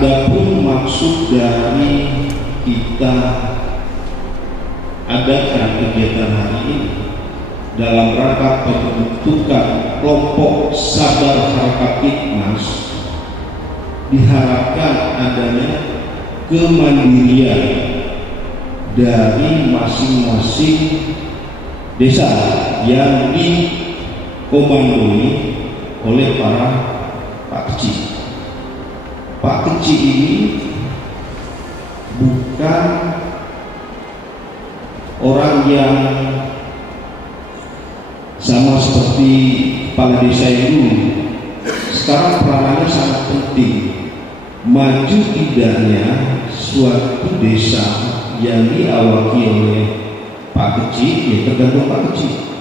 Adapun maksud dari kita adakan kegiatan hari ini dalam rangka pembentukan kelompok sabar harakat Ikmas, diharapkan adanya kemandirian dari masing-masing desa yang dikomandoi oleh para Pak Kecil. Pak Kecil ini bukan orang yang sama seperti kepala desa yang dulu. Sekarang peranannya sangat penting. Maju tidaknya suatu desa yang diawaki oleh Pak Kecil, ya tergantung Pak Kecil.